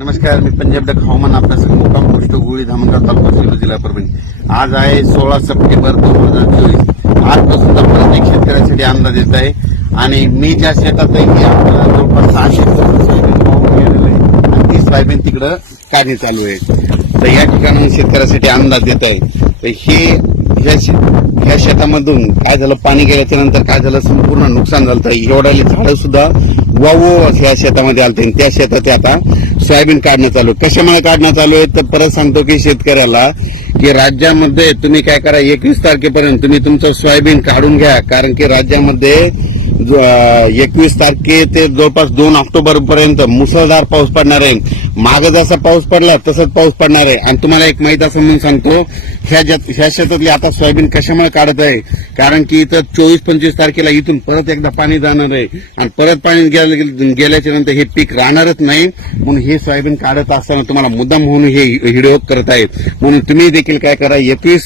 नमस्कार मी पंजाब डक हवामान अभ्यासक मुक्काम पोस्ट गुळी धामणगाव तालुका सेलो जिल्हा परभणी आज आहे सोळा सप्टेंबर दोन हजार चोवीस आजपासून प्रत्येक शेतकऱ्यासाठी अंदाज येत आहे आणि मी ज्या शेतात आपल्याला जवळपास सहाशे सोयाबीन आणि ती सोयाबीन तिकडं कार्य चालू आहे तर या ठिकाणी शेतकऱ्यासाठी अंदाज देत आहे तर हे या शेतामधून काय झालं पाणी गेल्याच्या नंतर काय झालं संपूर्ण नुकसान झालं एवढ्याले झाडं सुद्धा वावो ह्या शेतामध्ये आलते त्या शेतात आता सोयाबीन काढणं चालू आहे कशामुळे काढणं चालू आहे तर परत सांगतो की शेतकऱ्याला की राज्यामध्ये तुम्ही काय करा एकवीस तारखेपर्यंत तुम्ही तुमचं सोयाबीन काढून घ्या कारण की राज्यामध्ये एकवीस तारखे ते जवळपास दोन ऑक्टोबर पर्यंत मुसळधार पाऊस पडणार आहे माग जसा पाऊस पडला तसंच पाऊस पडणार आहे आणि तुम्हाला एक माहीत असं म्हणून सांगतो ह्या ह्या शेतातली आता सोयाबीन कशामुळे काढत आहे कारण की इथं चोवीस पंचवीस तारखेला इथून परत एकदा पाणी जाणार आहे आणि परत पाणी गेल्याच्या नंतर हे पीक राहणारच नाही म्हणून हे सोयाबीन काढत असताना तुम्हाला मुद्दाम म्हणून हे व्हिडिओ करत आहेत म्हणून तुम्ही देखील काय करा एकवीस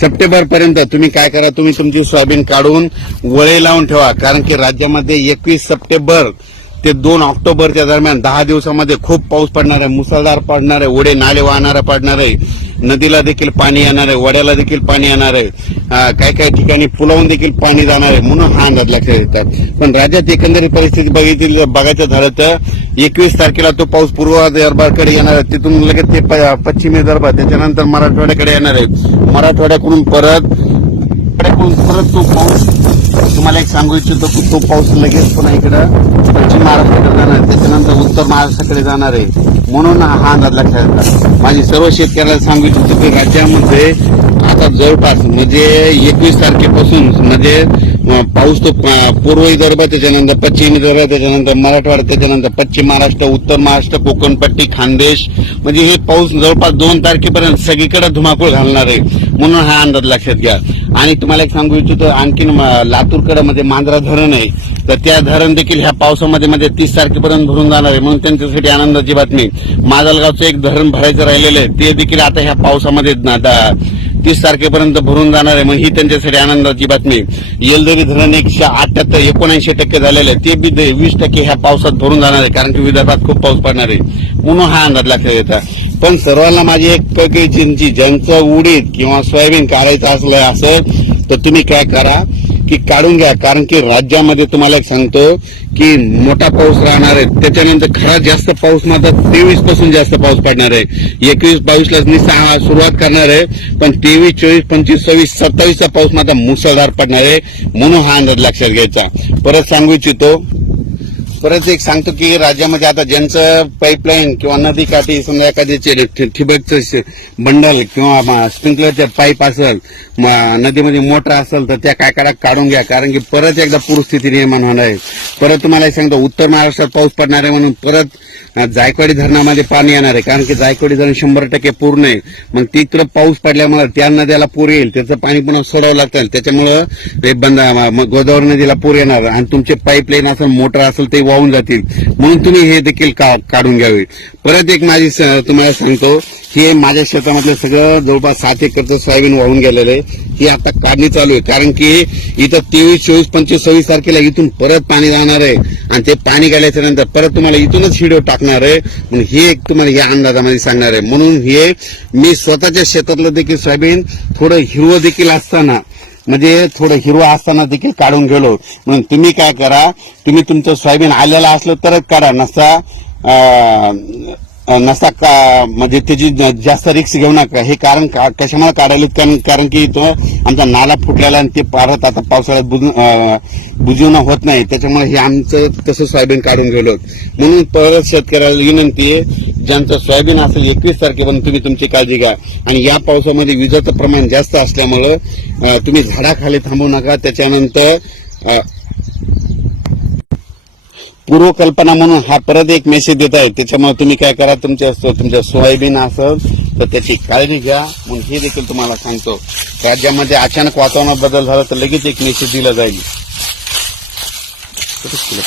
सप्टेंबर पर्यंत तुम्ही काय करा तुम्ही तुमची सोयाबीन काढून वळे लावून ठेवा कारण की राज्यामध्ये एकवीस सप्टेंबर ते दोन ऑक्टोबरच्या दरम्यान दहा दिवसामध्ये खूप पाऊस पडणार आहे मुसळधार पडणार आहे ओढे नाले वाहणारा पडणार आहे नदीला देखील पाणी येणार आहे वड्याला देखील पाणी येणार आहे काही काही ठिकाणी पुलावून देखील पाणी जाणार आहे म्हणून हा अंदाज लक्षात येतात पण राज्यात एकंदरीत परिस्थिती बघितली बघायचं झालं तर एकवीस तारखेला तो पाऊस पूर्व दरबारकडे येणार आहे तिथून लगेच ते पश्चिमी दरबार त्याच्यानंतर मराठवाड्याकडे येणार आहे मराठवाड्याकडून परत परत तो पाऊस तुम्हाला एक सांगू इच्छितो की तो पाऊस लगेच पुन्हा इकडं पश्चिम महाराष्ट्राकडे जाणार आहे त्याच्यानंतर उत्तर महाराष्ट्राकडे जाणार आहे म्हणून हा अंदाज लक्षात येतात माझी सर्व शेतकऱ्याला सांगू इच्छितो की राज्यामध्ये आता जवळपास म्हणजे एकवीस तारखेपासून म्हणजे पाऊस तो पूर्व विदर्भ त्याच्यानंतर पश्चिम विदर्भ त्याच्यानंतर मराठवाडा त्याच्यानंतर पश्चिम महाराष्ट्र उत्तर महाराष्ट्र कोकणपट्टी खानदेश म्हणजे हे पाऊस जवळपास दोन तारखेपर्यंत सगळीकडे धुमाकूळ घालणार आहे म्हणून हा अंदाज लक्षात घ्या आणि तुम्हाला एक सांगू इच्छितो आणखीन लातूरकडे म्हणजे मांजरा धरण आहे तर त्या धरण देखील ह्या पावसामध्ये म्हणजे तीस तारखेपर्यंत भरून जाणार आहे म्हणून त्यांच्यासाठी आनंदाची बातमी माजलगावचं एक धरण भरायचं राहिलेलं आहे ते देखील आता ह्या पावसामध्ये तीस तारखेपर्यंत भरून जाणार आहे मग ही त्यांच्यासाठी आनंदाची बातमी येलदरी धरण एकशे अठ्याहत्तर एकोणऐंशी टक्के झालेले आहे ते बी वीस टक्के ह्या पावसात भरून जाणार आहे कारण की विदर्भात खूप पाऊस पडणार आहे म्हणून हा अंदाज लक्षात येतात पण सर्वांना माझी एक चिंची ज्यांचं उडीद किंवा सोयाबीन काढायचं असलं असं तर तुम्ही काय करा की काढून घ्या कारण की राज्यामध्ये तुम्हाला एक सांगतो की मोठा पाऊस राहणार आहे त्याच्यानंतर खरा जास्त पाऊस माझा तेवीस पासून जास्त पाऊस पडणार आहे एकवीस बावीसला सहा सुरुवात करणार आहे पण तेवीस चोवीस पंचवीस सव्वीस सत्तावीसचा पाऊस मात्र मुसळधार पडणार आहे म्हणून हा अंदाज लक्षात घ्यायचा परत सांगू इच्छितो परत एक सांगतो की राज्यामध्ये आता ज्यांचं पाईपलाईन किंवा नदी काठी समजा एखाद्याचे ठिबकचं बंडल किंवा स्प्रिंकलरचे पाईप असेल नदीमध्ये मोटर असेल तर त्या काय काढा काढून घ्या कारण की परत एकदा पूरस्थिती निर्माण होणार आहे परत तुम्हाला सांगतो उत्तर महाराष्ट्रात पाऊस पडणार आहे म्हणून परत जायकवाडी धरणामध्ये पाणी येणार आहे कारण की जायकवाडी धरण शंभर टक्के पूर्ण आहे मग तिकडं पाऊस पडल्यामुळे त्या नद्याला पूर येईल त्याचं पाणी पुन्हा सोडावं लागतं त्याच्यामुळं गोदावरी नदीला पूर येणार आणि तुमचे पाईपलाईन असेल मोटर असेल ते वाहून जातील म्हणून तुम्ही हे देखील काढून घ्यावे परत एक माझी तुम्हाला सांगतो हे माझ्या शेतामधलं सगळं जवळपास सात एकरचं सोयाबीन वाहून गेलेलं आहे ही आता काढणी चालू आहे कारण की इथं तेवीस चोवीस पंचवीस सव्वीस तारखेला इथून परत पाणी जाणार आहे आणि ते पाणी गेल्याच्या नंतर परत तुम्हाला इथूनच हिडो टाकणार आहे म्हणून हे एक तुम्हाला या अंदाजामध्ये सांगणार आहे म्हणून हे मी स्वतःच्या शेतातलं देखील सोयाबीन थोडं हिरवं देखील असताना म्हणजे थोडं हिरवा असताना देखील काढून गेलो म्हणून तुम्ही काय करा तुम्ही तुमचं सोयाबीन आलेलं असलं तरच काढा नसता नसता का म्हणजे त्याची जास्त रिक्स घेऊ नका हे कारण का कशामुळे काढायलेत कारण कारण की तो आमचा नाला फुटलेला आणि ते पारत आता पावसाळ्यात बुजून बुजवणं होत नाही त्याच्यामुळे हे आमचं तसं सोयाबीन काढून गेलो म्हणून परत शेतकऱ्याला विनंती आहे ज्यांचं सोयाबीन असेल एकवीस तारखेपर्यंत तुम्ही तुमची काळजी घ्या आणि या पावसामध्ये विजेचं प्रमाण जास्त असल्यामुळं तुम्ही झाडाखाली थांबू नका त्याच्यानंतर पूर्वकल्पना म्हणून हा परत एक मेसेज देत आहे त्याच्यामुळे तुम्ही काय करा तुमच्या तुमच्या सोयाबीन असेल तर त्याची काळजी घ्या म्हणून हे देखील तुम्हाला सांगतो राज्यामध्ये अचानक वातावरणात बदल झाला तर लगेच एक मेसेज दिला जाईल